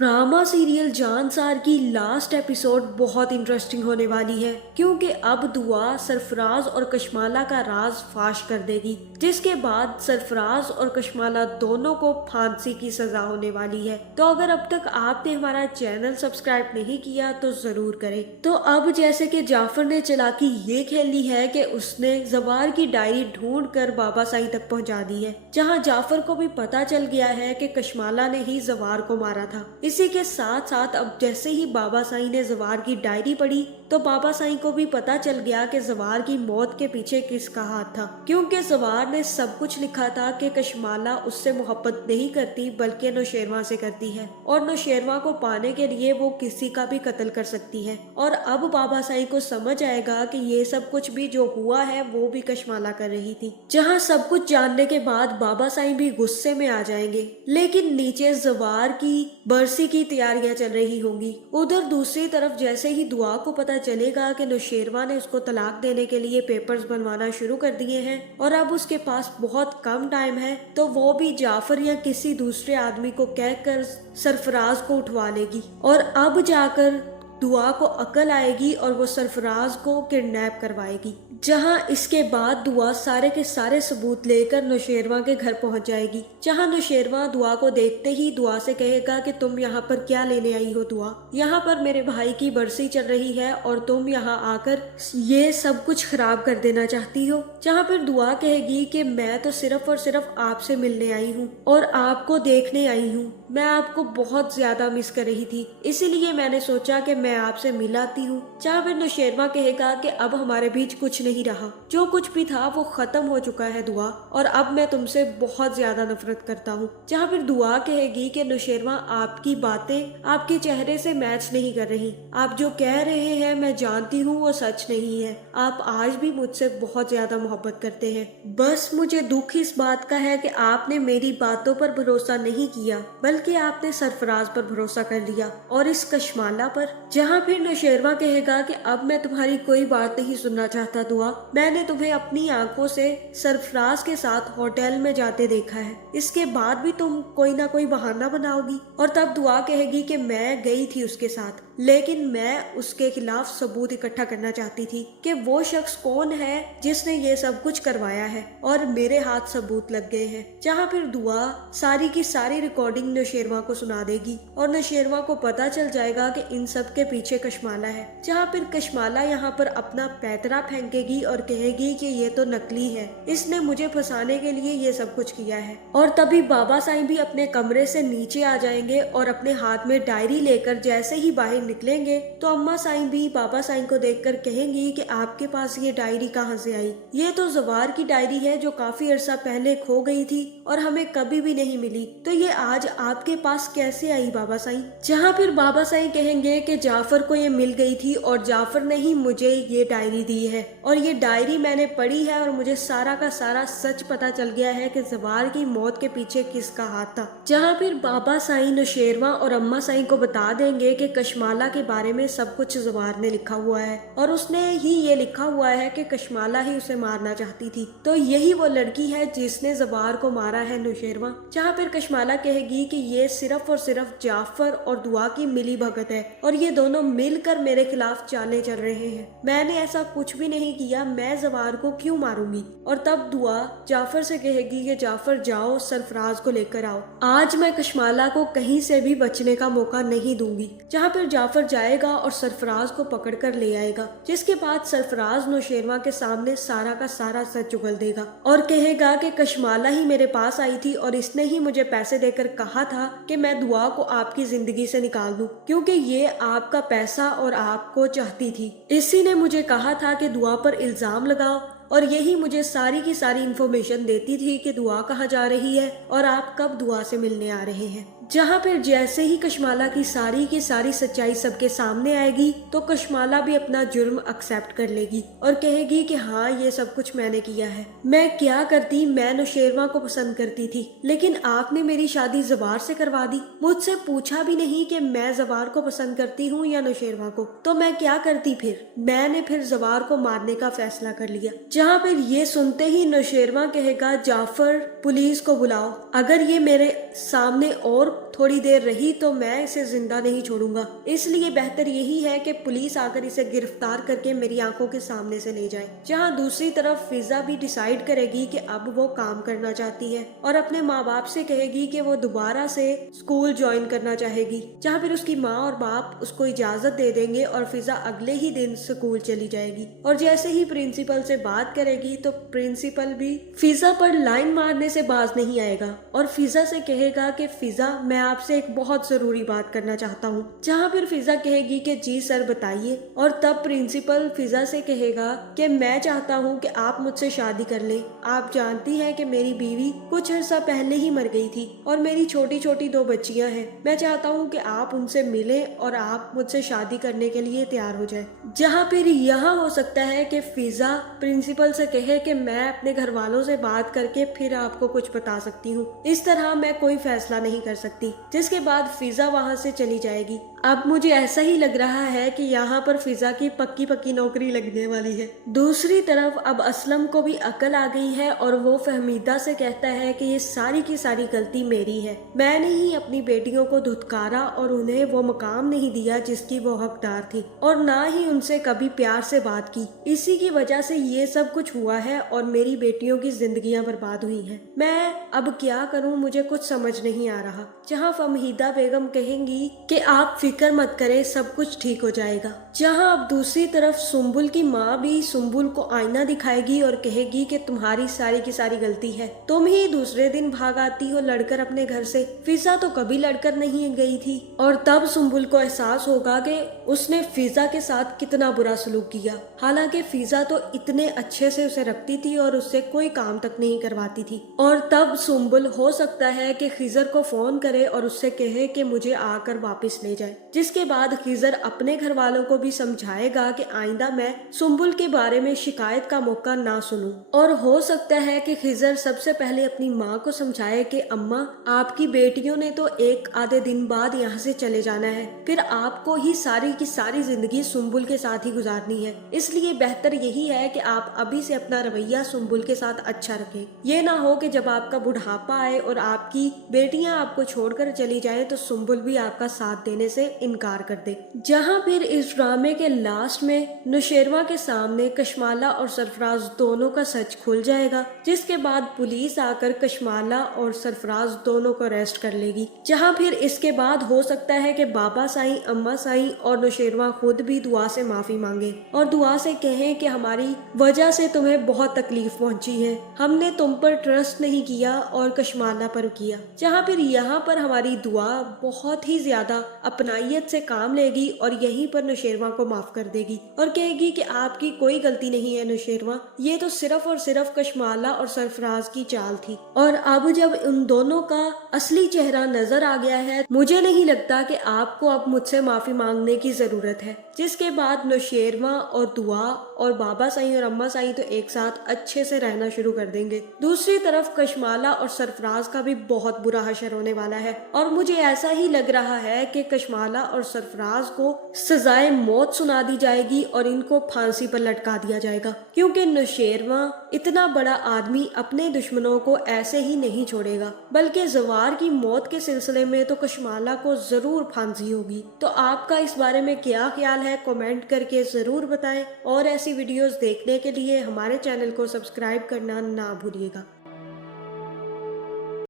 Drama serial Jansar की last episode बहुत interesting होने वाली है, क्योंकि अब दुआ सरफराज और कशमाला का राज फाश कर देगी, जिसके बाद सरफराज और कशमाला दोनों को फांसी की सजा होने वाली है। तो अगर अब तक आपने हमारा चैनल सब्सक्राइब नहीं किया तो जरूर करें। तो अब जैसे कि जाफर ने चालाकी ये खेली है कि उसने जवार की डायरी ढूंढ कर बाबा साईं तक पहुंचा दी है, जहां जाफर को भी पता चल गया है कि कशमाला ने ही जवार को मारा था। इसी के साथ साथ अब जैसे ही बाबा साईं ने जवार की डायरी पढ़ी तो बाबा साईं को भी पता चल गया कि जवार की मौत के पीछे किसका हाथ था, क्योंकि जवार ने सब कुछ लिखा था कि कशमाला उससे मोहब्बत नहीं करती बल्कि नौशेरवा से करती है, और नौशेरवा को पाने के लिए वो किसी का भी कत्ल कर सकती है। और अब बाबा साईं को समझ आएगा कि ये सब कुछ भी जो हुआ है वो भी कशमाला कर रही थी। जहाँ सब कुछ जानने के बाद बाबा साईं भी गुस्से में आ जाएंगे, लेकिन नीचे जवार की बरसी की तैयारियां चल रही होंगी। उधर दूसरी तरफ जैसे ही दुआ को पता चलेगा कि नौशेरवा ने उसको तलाक देने के लिए पेपर्स बनवाना शुरू कर दिए हैं और अब उसके पास बहुत कम टाइम है, तो वो भी जाफर या किसी दूसरे आदमी को कहकर सरफराज को उठवा लेगी। और अब जाकर दुआ को अकल आएगी और वो सरफराज को किडनैप करवाएगी। जहां इसके बाद दुआ सारे के सारे सबूत लेकर नौशेरवा के घर पहुंच जाएगी, जहां नौशेरवा दुआ को देखते ही दुआ से कहेगा कि तुम यहाँ पर क्या लेने आई हो दुआ, यहाँ पर मेरे भाई की बरसी चल रही है और तुम यहाँ आकर ये सब कुछ खराब कर देना चाहती हो। जहाँ पर दुआ कहेगी कि मैं तो सिर्फ और सिर्फ आपसे मिलने आई हूँ और आपको देखने आई हूँ, मैं आपको बहुत ज्यादा मिस कर रही थी, इसीलिए मैंने सोचा कि मैं आपसे मिलाती हूँ। जहाँ पर नौशेरवा कहेगा कि अब हमारे बीच कुछ नहीं रहा, जो कुछ भी था वो खत्म हो चुका है दुआ, और अब मैं तुमसे बहुत ज्यादा नफरत करता हूँ। जहाँ पर दुआ कहेगी कि नौशेरवा आपकी बातें आपके चेहरे से मैच नहीं कर रही, आप जो कह रहे हैं मैं जानती हूँ वो सच नहीं है, आप आज भी मुझसे बहुत ज्यादा मोहब्बत करते हैं। बस मुझे दुख इस बात का है कि आपने मेरी बातों पर भरोसा नहीं किया बल्कि आपने सरफराज पर भरोसा कर लिया और इस कशमाला पर। जहाँ फिर नौशेरवा कहेगा कि अब मैं तुम्हारी कोई बात नहीं सुनना चाहता दुआ, मैंने तुम्हें अपनी आंखों से सरफराज के साथ होटल में जाते देखा है, इसके बाद भी तुम कोई ना कोई बहाना बनाओगी। और तब दुआ कहेगी कि मैं गई थी उसके साथ, लेकिन मैं उसके खिलाफ सबूत इकट्ठा करना चाहती थी कि वो शख्स कौन है जिसने ये सब कुछ करवाया है, और मेरे हाथ सबूत लग गए हैं। जहाँ फिर दुआ सारी की सारी रिकॉर्डिंग नौशेरवा को सुना देगी और नौशेरवा को पता चल जाएगा कि इन सब के पीछे कशमाला है। जहाँ फिर कशमाला यहाँ पर अपना पैतरा फेंकेगी और कहेगी कि ये तो नकली है, इसने मुझे फंसाने के लिए ये सब कुछ किया है। और तभी बाबा साईं भी अपने कमरे से नीचे आ जाएंगे और अपने हाथ में डायरी लेकर जैसे ही बाहर निकलेंगे तो अम्मा साईं भी बाबा साईं को देखकर कहेंगी कि आपके पास ये डायरी कहाँ से आई, ये तो जवार की डायरी है जो काफी अरसा पहले खो गई थी और हमें कभी भी नहीं मिली, तो ये आज आपके पास कैसे आई बाबा साईं। जहाँ फिर बाबा साईं कहेंगे कि जाफर को ये मिल गई थी और जाफर ने ही मुझे ये डायरी दी है, और ये डायरी मैंने पढ़ी है और मुझे सारा का सारा सच पता चल गया है कि जवार की मौत के पीछे किसका हाथ था। जहाँ फिर बाबा साईं नौशेरवा और अम्मा साईं को बता देंगे कि कशमाला के बारे में सब कुछ जवार ने लिखा हुआ है और उसने ही ये लिखा हुआ है कि कशमाला ही उसे मारना चाहती थी, तो यही वो लड़की है जिसने जवार को मारा है नौशेरवा। जहाँ फिर कशमाला कहेगी कि ये सिर्फ और सिर्फ जाफर और दुआ की मिली भगत है और ये दोनों मिलकर मेरे खिलाफ चालें चल रहे हैं, मैंने ऐसा कुछ भी नहीं किया, मैं जवार को क्यों मारूंगी। और तब दुआ जाफर से कहेगी कि जाफर जाओ सरफराज को लेकर आओ, आज मैं कशमाला को कहीं से भी बचने का मौका नहीं दूंगी। जहाँ फिर जाफर जाएगा और सरफराज को पकड़ कर ले आएगा, जिसके बाद सरफराज नौशेरवा के सामने सारा का सारा सच उगल देगा और कहेगा कि कशमाला ही मेरे पास आई थी और इसने ही मुझे पैसे देकर कहा था कि मैं दुआ को आपकी जिंदगी से निकाल दूं, क्योंकि ये आपका पैसा और आपको चाहती थी, इसी ने मुझे कहा था कि दुआ पर इल्जाम लगाओ, और यही मुझे सारी की सारी इन्फॉर्मेशन देती थी कि दुआ कहाँ जा रही है और आप कब दुआ से मिलने आ रहे हैं। जहाँ फिर जैसे ही कशमाला की सारी सच्चाई सबके सामने आएगी तो कशमाला भी अपना जुर्म एक्सेप्ट कर लेगी और कहेगी कि हाँ ये सब कुछ मैंने किया है, मैं क्या करती, मैं नौशेरवा को पसंद करती थी लेकिन आपने मेरी शादी जवार से करवा दी, मुझसे पूछा भी नहीं कि मैं जवार को पसंद करती हूँ या नौशेरवा को, तो मैं क्या करती, फिर मैंने फिर जवार को मारने का फैसला कर लिया। जहाँ फिर ये सुनते ही नौशेरवा कहेगा जाफर पुलिस को बुलाओ, अगर ये मेरे सामने और थोड़ी देर रही तो मैं इसे जिंदा नहीं छोड़ूंगा, इसलिए बेहतर यही है कि पुलिस आकर इसे गिरफ्तार करके मेरी आंखों के सामने से ले जाए। जहाँ दूसरी तरफ फिजा भी डिसाइड करेगी कि अब वो काम करना चाहती है और अपने माँ बाप से कहेगी कि वो दोबारा से स्कूल ज्वाइन करना चाहेगी, जहाँ फिर उसकी माँ और बाप उसको इजाजत दे देंगे और फिजा अगले ही दिन स्कूल चली जाएगी। और जैसे ही प्रिंसिपल से बात करेगी तो प्रिंसिपल भी फिजा पर लाइन मारने से बाज नहीं आएगा और फिजा से कहेगा कि फिजा मैं आपसे एक बहुत जरूरी बात करना चाहता हूँ, जहाँ फिर फिजा कहेगी कि जी सर बताइए। और तब प्रिंसिपल फिजा से कहेगा कि मैं चाहता हूँ कि आप मुझसे शादी कर ले। आप जानती हैं कि मेरी बीवी कुछ अर्सा पहले ही मर गई थी और मेरी छोटी छोटी 2 बच्चियां हैं। मैं चाहता हूँ कि आप उनसे मिलें और आप मुझसे शादी करने के लिए तैयार हो जाए। जहाँ फिर यहाँ हो सकता है कि फिजा प्रिंसिपल से कहे कि मैं अपने घर वालों से बात करके फिर आपको कुछ बता सकती हूँ, इस तरह मैं कोई फैसला नहीं कर सकती। जिसके बाद फिजा वहाँ से चली जाएगी। अब मुझे ऐसा ही लग रहा है कि यहाँ पर फिजा की पक्की पक्की नौकरी लगने वाली है। दूसरी तरफ अब असलम को भी अकल आ गई है और वो फहमीदा से कहता है कि ये सारी की सारी गलती मेरी है। मैंने ही अपनी बेटियों को धुतकारा और उन्हें वो मकाम नहीं दिया जिसकी वो हकदार थी और ना ही उनसे कभी प्यार से बात की। इसी की वजह से ये सब कुछ हुआ है और मेरी बेटियों की जिंदगियां बर्बाद हुई हैं। मैं अब क्या करूं, मुझे कुछ समझ नहीं आ रहा। जहां फमहीदा बेगम कहेंगी कि आप फिक्र मत करें, सब कुछ ठीक हो जाएगा। जहां अब दूसरी तरफ सुम्बुल की माँ भी सुम्बुल को आईना दिखाएगी और कहेगी कि तुम्हारी सारी की सारी गलती है, तुम ही दूसरे दिन भाग आती हो लड़कर अपने घर से, फिजा तो कभी लड़कर नहीं गई थी। और तब सुम्बुल को एहसास होगा कि उसने फिजा के साथ कितना बुरा सलूक किया। हालांकि फिजा तो इतने अच्छे से उसे रखती थी और उससे कोई काम तक नहीं करवाती थी। और तब सुम्बुल हो सकता है कि खिजर को फोन करे और उससे कहे कि मुझे आकर वापस ले जाए। जिसके बाद खिजर अपने घर वालों को भी समझाएगा कि आइंदा मैं सुम्बुल के बारे में शिकायत का मौका ना सुनूं। और हो सकता है कि खिजर सबसे पहले अपनी माँ को समझाए कि अम्मा आपकी बेटियों ने तो एक आधे दिन बाद यहाँ से चले जाना है, फिर आपको ही सारी की सारी जिंदगी सुम्बुल के साथ ही गुजारनी है, इसलिए बेहतर यही है कि आप अभी से अपना रवैया सुम्बुल के साथ अच्छा रखें। ये ना हो कि जब आपका बुढ़ापा आए और आपकी बेटियां आपको छोड़कर चली जाएं तो सुम्बुल भी आपका साथ देने से इनकार कर दे। जहां फिर इस ड्रामे के लास्ट में नौशेरवा के सामने कशमाला और सरफराज दोनों का सच खुल जाएगा, जिसके बाद पुलिस आकर कशमाला और सरफराज दोनों को अरेस्ट कर लेगी। जहां फिर इसके बाद हो सकता है कि बाबा साईं, अम्मा साईं और नौशेरवा खुद भी दुआ से माफी मांगे और दुआ से कहें कि हमारी वजह से तुम्हें बहुत तकलीफ पहुंची है, हमने तुम पर ट्रस्ट नहीं किया और कशमाला पर किया। जहां फिर यहाँ पर हमारी दुआ बहुत ही ज्यादा अपनाइयत से काम लेगी और यहीं पर नौशेरवा को माफ कर देगी और कहेगी कि आपकी कोई गलती नहीं है नौशेरवा, ये तो सिर्फ और सिर्फ कशमाला और सरफराज की चाल थी। और अब जब उन दोनों का असली चेहरा नजर आ गया है, मुझे नहीं लगता कि आपको अब मुझसे माफी मांगने की जरूरत है। जिसके बाद नौशेरवा और दुआ और बाबा साईं और अम्मा साईं तो एक साथ अच्छे से रहना शुरू कर देंगे। दूसरी तरफ कशमाला और सरफराज का भी बहुत बुरा हशर होने वाला है और मुझे ऐसा ही लग रहा है कि कशमाला और सरफराज को सजाए मौत सुना दी जाएगी और इनको फांसी पर लटका दिया जाएगा, क्योंकि नौशेरवा इतना बड़ा आदमी अपने दुश्मनों को ऐसे ही नहीं छोड़ेगा, बल्कि जवार की मौत के सिलसिले में तो कशमाला को जरूर फांसी होगी। तो आपका इस बारे में क्या ख्याल है, कमेंट करके जरूर बताएं और ऐसी वीडियोस देखने के लिए हमारे चैनल को सब्सक्राइब करना ना भूलिएगा।